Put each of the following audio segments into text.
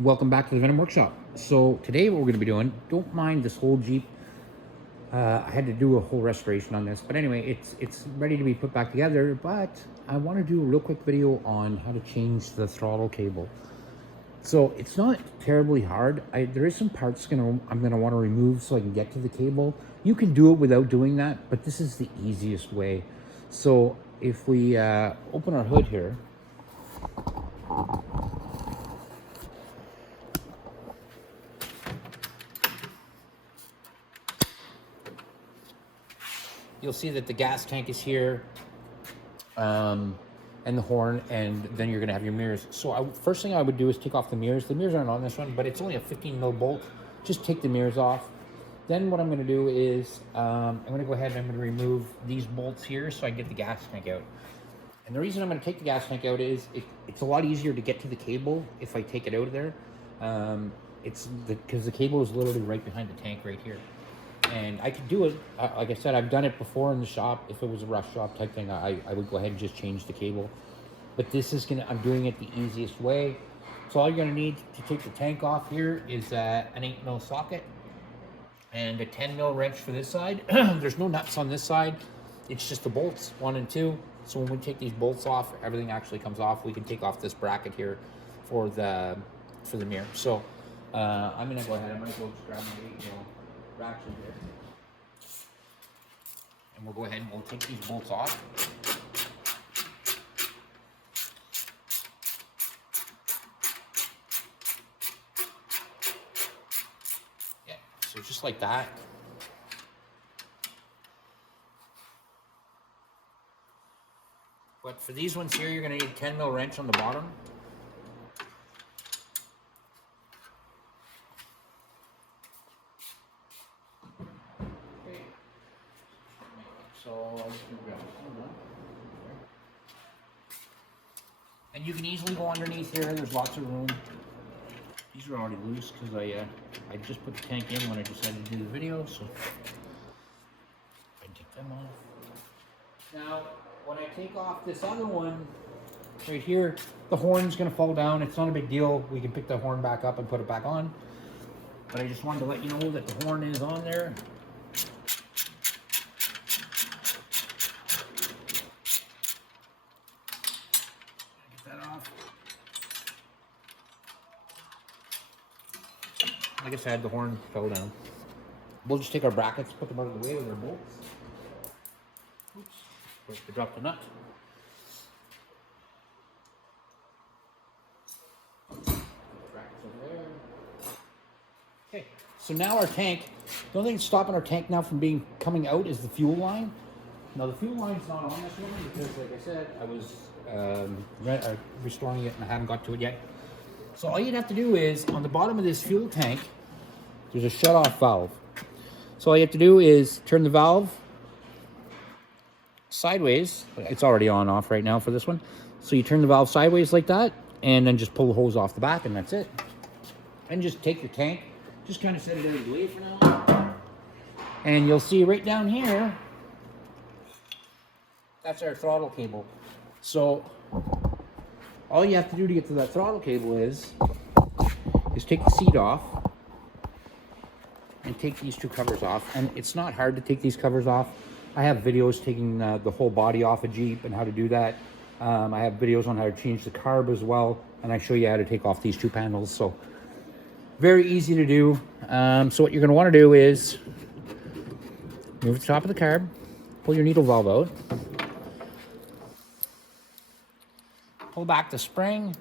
Welcome back to the Venom Workshop. So today what we're going to be doing, don't mind this whole Jeep. I had to do a whole restoration on this, but anyway, it's ready to be put back together, but I want to do a real quick video on how to change the throttle cable. So it's not terribly hard. There is some parts I'm going to want to remove so I can get to the cable. You can do it without doing that, but this is the easiest way. So if we open our hood here, you'll see that the gas tank is here, and the horn, and then you're going to have your mirrors. So first thing I would do is take off the mirrors. The mirrors aren't on this one, but it's only a 15 mil bolt. Just take the mirrors off. Then what I'm going to do is I'm going to go ahead and I'm going to remove these bolts here so I can get the gas tank out. And the reason I'm going to take the gas tank out is it's a lot easier to get to the cable if I take it out of there. Because the cable is literally right behind the tank right here. And I could do it, like I said, I've done it before in the shop. If it was a rush shop type thing, I would go ahead and just change the cable. But this is I'm doing it the easiest way. So all you're gonna need to take the tank off here is an 8 mil socket and a 10 mil wrench for this side. There's no nuts on this side. It's just the bolts, 1 and 2. So when we take these bolts off, everything actually comes off. We can take off this bracket here for the mirror. So I'm gonna go ahead, I'm gonna go just grab my 8 mil ratchet here. And we'll go ahead and we'll take these bolts off. Yeah, so just like that. But for these ones here, you're going to need a 10 mil wrench on the bottom. And you can easily go underneath here. There's lots of room. These are already loose because I just put the tank in when I decided to do the video. So I take them off. Now, when I take off this other one right here, the horn's going to fall down. It's not a big deal. We can pick the horn back up and put it back on. But I just wanted to let you know that the horn is on there. Like I said, the horn fell down. We'll just take our brackets, put them out of the way with our bolts. Oops, supposed to drop the nut. Brackets over there. Okay, so now our tank, the only thing stopping our tank now from coming out is the fuel line. Now the fuel line's not on this one because, like I said, I was restoring it and I haven't got to it yet. So all you'd have to do is, on the bottom of this fuel tank, there's a shut-off valve. So all you have to do is turn the valve sideways. It's already on off right now for this one. So you turn the valve sideways like that, and then just pull the hose off the back, and that's it. And just take your tank, just kind of set it out of the way for now. And you'll see right down here, that's our throttle cable. So all you have to do to get to that throttle cable is take the seat off and take these two covers off. And it's not hard to take these covers off. I have videos taking the whole body off a Jeep and how to do that. I have videos on how to change the carb as well, and I show you how to take off these two panels. So very easy to do. So what you're going to want to do is move the top of the carb, pull your needle valve out, pull back the spring,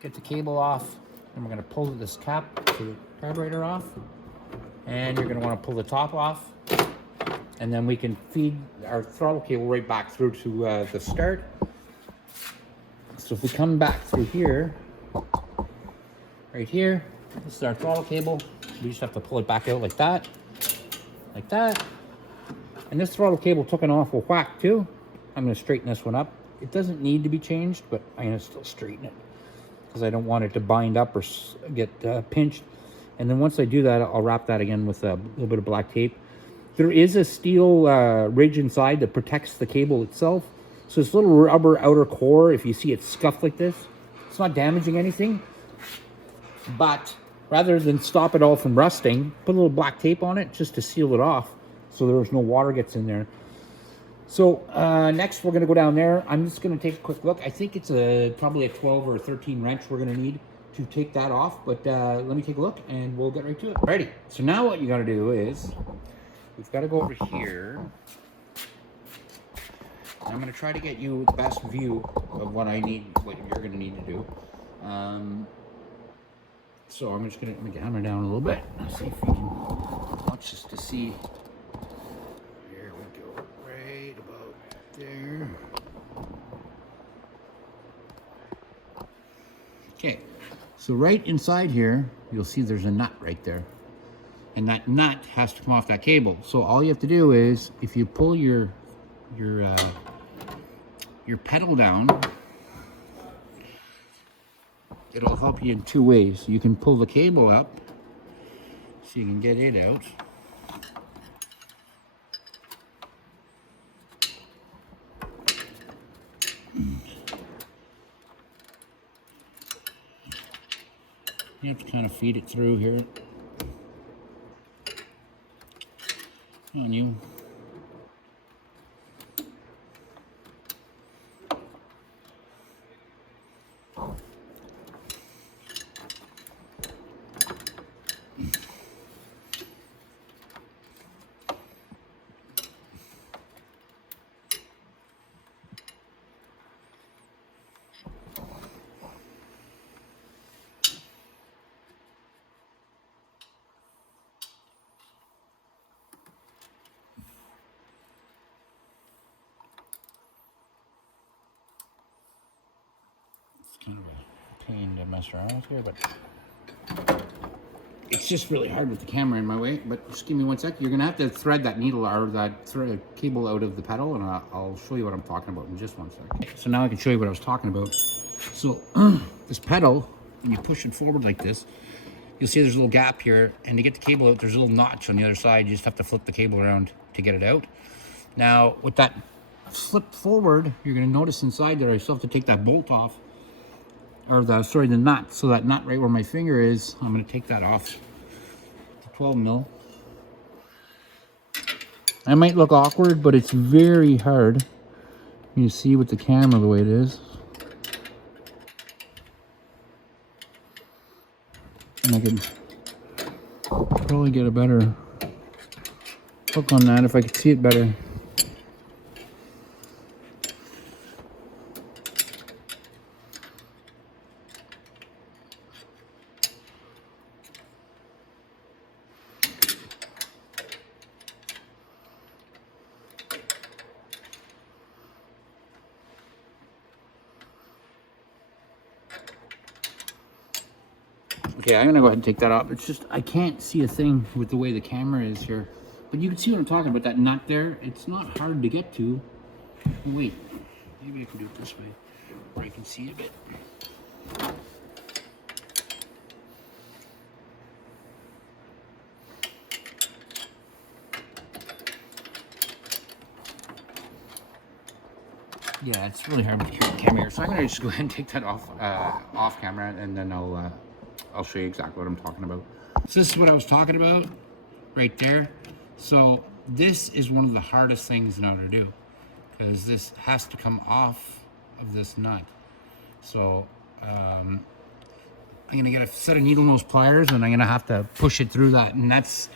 get the cable off, and we're going to pull this cap to the carburetor off, and you're going to want to pull the top off, and then we can feed our throttle cable right back through to the start. So if we come back through here, right here, this is our throttle cable. We just have to pull it back out like that, and this throttle cable took an awful whack too. I'm going to straighten this one up. It doesn't need to be changed, but I'm going to still straighten it because I don't want it to bind up or get pinched. And then once I do that, I'll wrap that again with a little bit of black tape. There is a steel ridge inside that protects the cable itself. So this little rubber outer core, if you see it scuffed like this, it's not damaging anything. But rather than stop it all from rusting, put a little black tape on it just to seal it off so there's no water gets in there. So next we're going to go down there. I'm just going to take a quick look. I think it's probably a 12 or a 13 wrench we're going to need to take that off. But let me take a look and we'll get right to it. Alrighty. So now what you got to do is we've got to go over here. I'm going to try to get you the best view of what I need, what you're going to need to do. So I'm just going to hammer down a little bit. Let's see if we can watch this to see. Here we go, right about there. Okay, so right inside here, you'll see there's a nut right there. And that nut has to come off that cable. So all you have to do is, if you pull your pedal down, it'll help you in two ways. You can pull the cable up so you can get it out. You have to kind of feed it through here. On you. Kind of a pain to mess around with here, but it's just really hard with the camera in my way. But just give me 1 sec. You're gonna have to thread that needle or that thread cable out of the pedal, and I'll show you what I'm talking about in just 1 sec. So now I can show you what I was talking about. So this pedal, when you push it forward like this, you'll see there's a little gap here, and to get the cable out, there's a little notch on the other side. You just have to flip the cable around to get it out. Now with that flipped forward, you're gonna notice inside there, I still have to take that bolt off. Or the nut. So that nut right where my finger is, I'm going to take that off. The 12 mil. That might look awkward, but it's very hard. You see with the camera the way it is. And I could probably get a better hook on that if I could see it better. Okay, I'm gonna go ahead and take that off. It's just, I can't see a thing with the way the camera is here. But you can see what I'm talking about, that nut there. It's not hard to get to. Wait, maybe I can do it this way, where I can see a bit. Yeah, it's really hard with the camera here. So I'm gonna just go ahead and take that off camera, and then I'll show you exactly what I'm talking about. So this is what I was talking about right there. So this is one of the hardest things in order to do, because this has to come off of this nut. So I'm gonna get a set of needle nose pliers, and I'm gonna have to push it through that. And that's,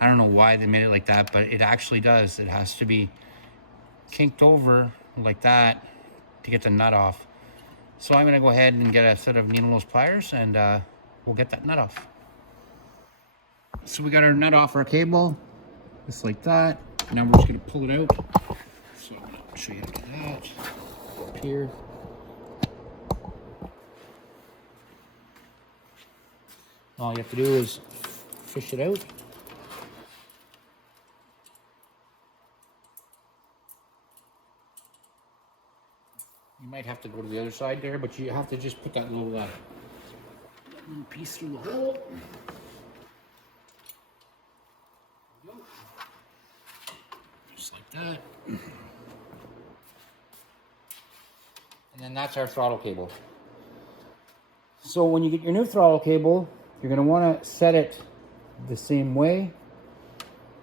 I don't know why they made it like that, but it actually does. It has to be kinked over like that to get the nut off. So I'm gonna go ahead and get a set of needle nose pliers, and we'll get that nut off. So we got our nut off our cable, just like that. Now we're just gonna pull it out. So I'm gonna show you how to do that. Up here. All you have to do is fish it out. You might have to go to the other side there, but you have to just put that little piece through the hole. Just like that. And then that's our throttle cable. So when you get your new throttle cable, you're going to want to set it the same way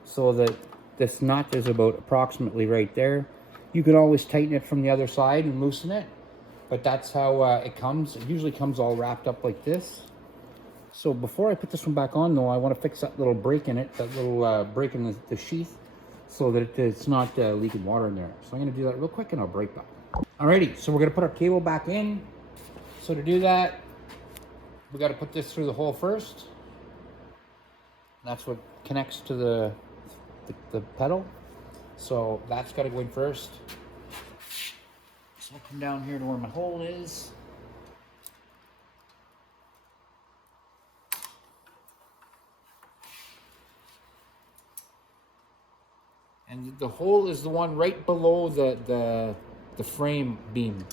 so that this nut is about approximately right there. You can always tighten it from the other side and loosen it, but that's how it comes. It usually comes all wrapped up like this. So before I put this one back on though, I want to fix that little break in it, that little break in the sheath, so that it's not leaking water in there. So I'm going to do that real quick and I'll be right back. Alrighty, so we're going to put our cable back in. So to do that, we got to put this through the hole first. That's what connects to the pedal. So that's got to go in first. So I'll come down here to where my hole is. And the hole is the one right below the frame beam.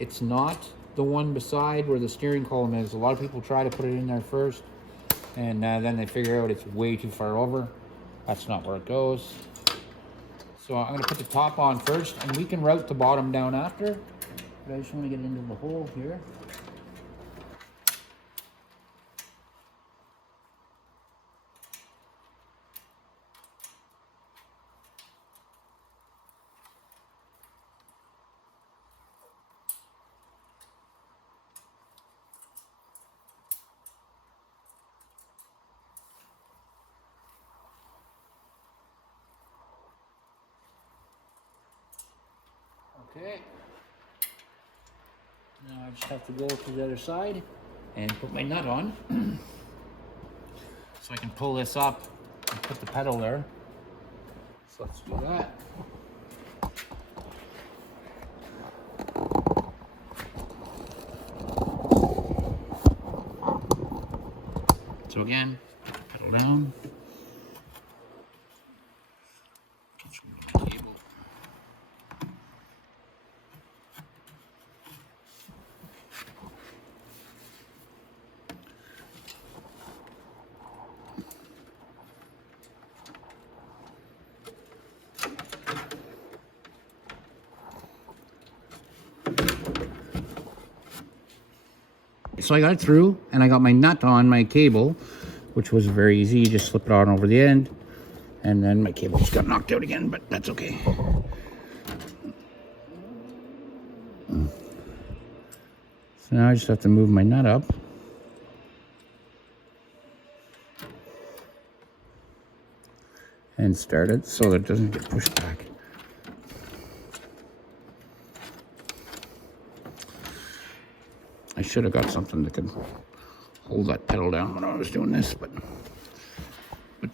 It's not the one beside where the steering column is. A lot of people try to put it in there first, and then they figure out it's way too far over. That's not where it goes. So I'm going to put the top on first, and we can route the bottom down after. But I just want to get into the hole here. Okay. Now I just have to go to the other side and put my nut on. So I can pull this up and put the pedal there. So let's do that. So again, pedal down. Catch my cable. So I got it through, and I got my nut on my cable, which was very easy. You just slip it on over the end, and then my cable just got knocked out again, but that's okay. So now I just have to move my nut up. And start it so that it doesn't get pushed back. I should have got something that could hold that pedal down when I was doing this, but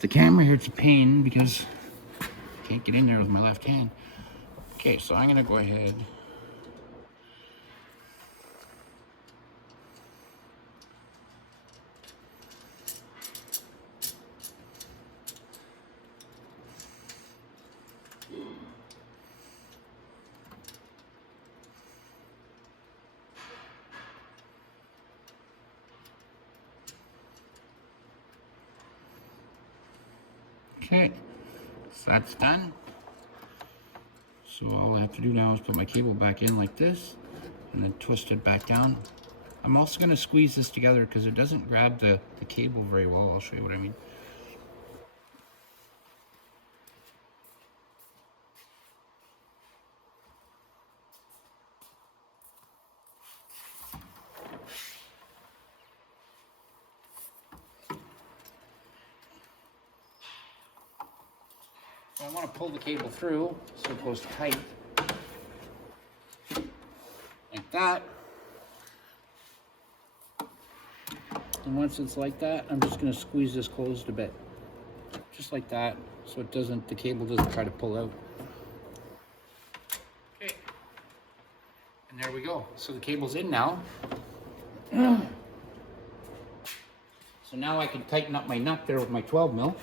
the camera here, it's a pain because I can't get in there with my left hand. Okay, so I'm gonna go ahead. Okay, so that's done. So all I have to do now is put my cable back in like this and then twist it back down. I'm also going to squeeze this together because it doesn't grab the cable very well. I'll show you what I mean. So I want to pull the cable through so it goes tight, like that. And once it's like that, I'm just going to squeeze this closed a bit, just like that, so it doesn't, the cable doesn't try to pull out. Okay, and there we go. So the cable's in now. So now I can tighten up my nut there with my 12 mil.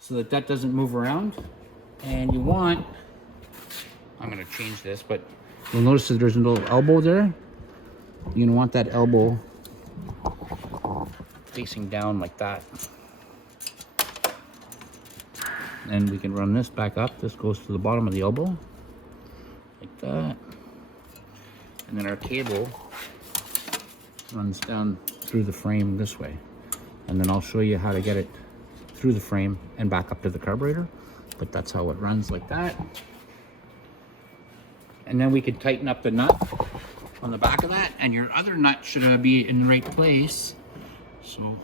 So that doesn't move around. And you want, I'm going to change this, but you'll notice that there's a little elbow there. You're going to want that elbow facing down like that. And we can run this back up. This goes to the bottom of the elbow, like that. And then our cable runs down through the frame this way. And then I'll show you how to get it through the frame and back up to the carburetor. But that's how it runs, like that. And then we can tighten up the nut on the back of that, and your other nut should be in the right place. So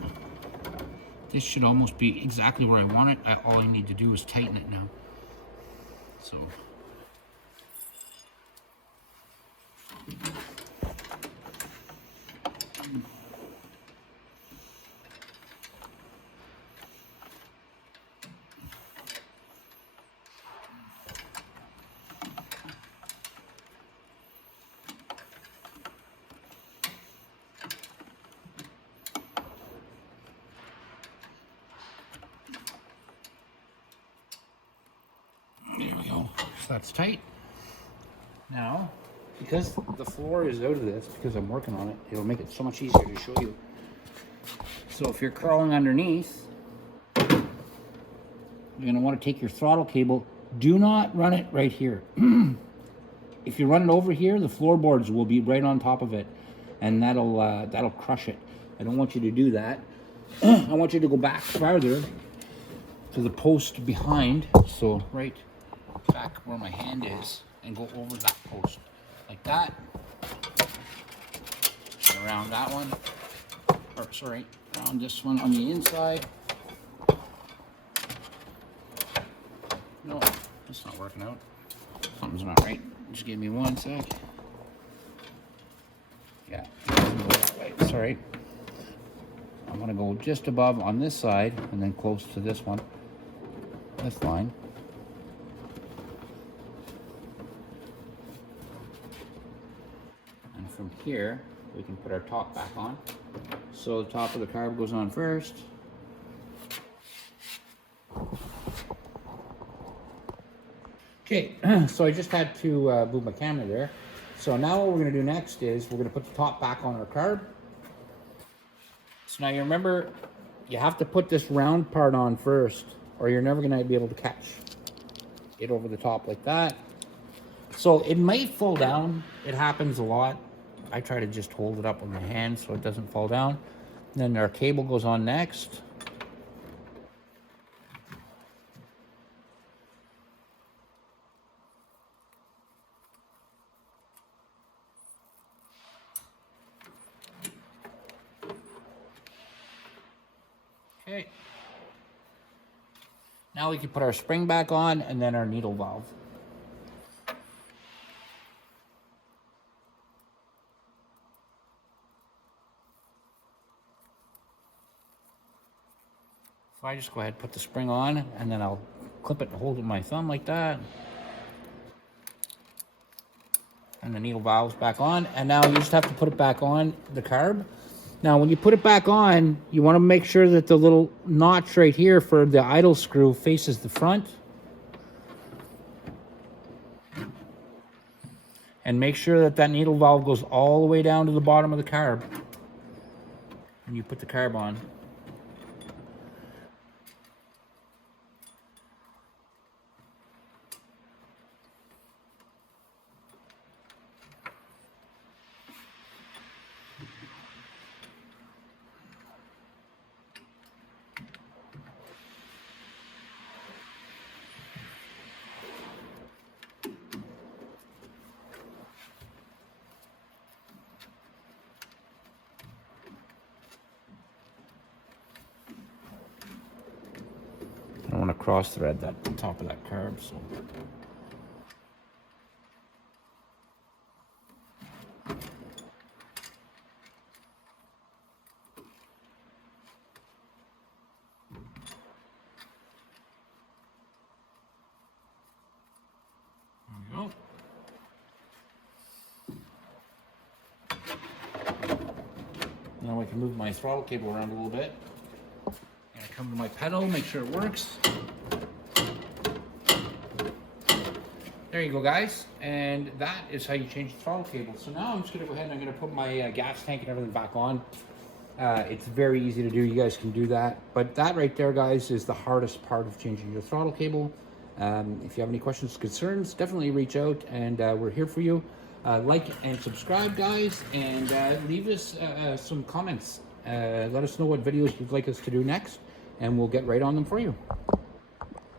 this should almost be exactly where I want it. All I need to do is tighten it now. So there we go. So that's tight. Now, because the floor is out of this, because I'm working on it, it'll make it so much easier to show you. So if you're crawling underneath, you're going to want to take your throttle cable. Do not run it right here. If you run it over here, the floorboards will be right on top of it, and that'll crush it. I don't want you to do that. I want you to go back farther to the post behind, so right back where my hand is, and go over that post like that, and around that one, or sorry, around this one on the inside. No, that's not working out. Something's not right. Just give me 1 sec. Yeah, it doesn't go that way. Sorry. I'm going to go just above on this side and then close to this one. This line. And from here, we can put our top back on. So the top of the carb goes on first. Okay, so I just had to move my camera there. So now what we're going to do next is we're going to put the top back on our carb. So now you remember, you have to put this round part on first, or you're never going to be able to catch it over the top like that. So it might fall down. It happens a lot. I try to just hold it up with my hand so it doesn't fall down. Then our cable goes on next. Okay. Now we can put our spring back on, and then our needle valve. So I just go ahead and put the spring on, and then I'll clip it and hold it with my thumb like that. And the needle valve's back on, and now you just have to put it back on the carb. Now, when you put it back on, you want to make sure that the little notch right here for the idle screw faces the front. And make sure that that needle valve goes all the way down to the bottom of the carb when you put the carb on. I don't want to cross thread that top of that carb, so. There we go. Now I can move my throttle cable around a little bit. And I come to my pedal, make sure it works. There you go, guys. And that is how you change the throttle cable. So now I'm just going to go ahead and I'm going to put my gas tank and everything back on. It's very easy to do. You guys can do that. But that right there, guys, is the hardest part of changing your throttle cable. If you have any questions, concerns, definitely reach out, and we're here for you. Like and subscribe, guys, and leave us some comments. Let us know what videos you'd like us to do next, and we'll get right on them for you.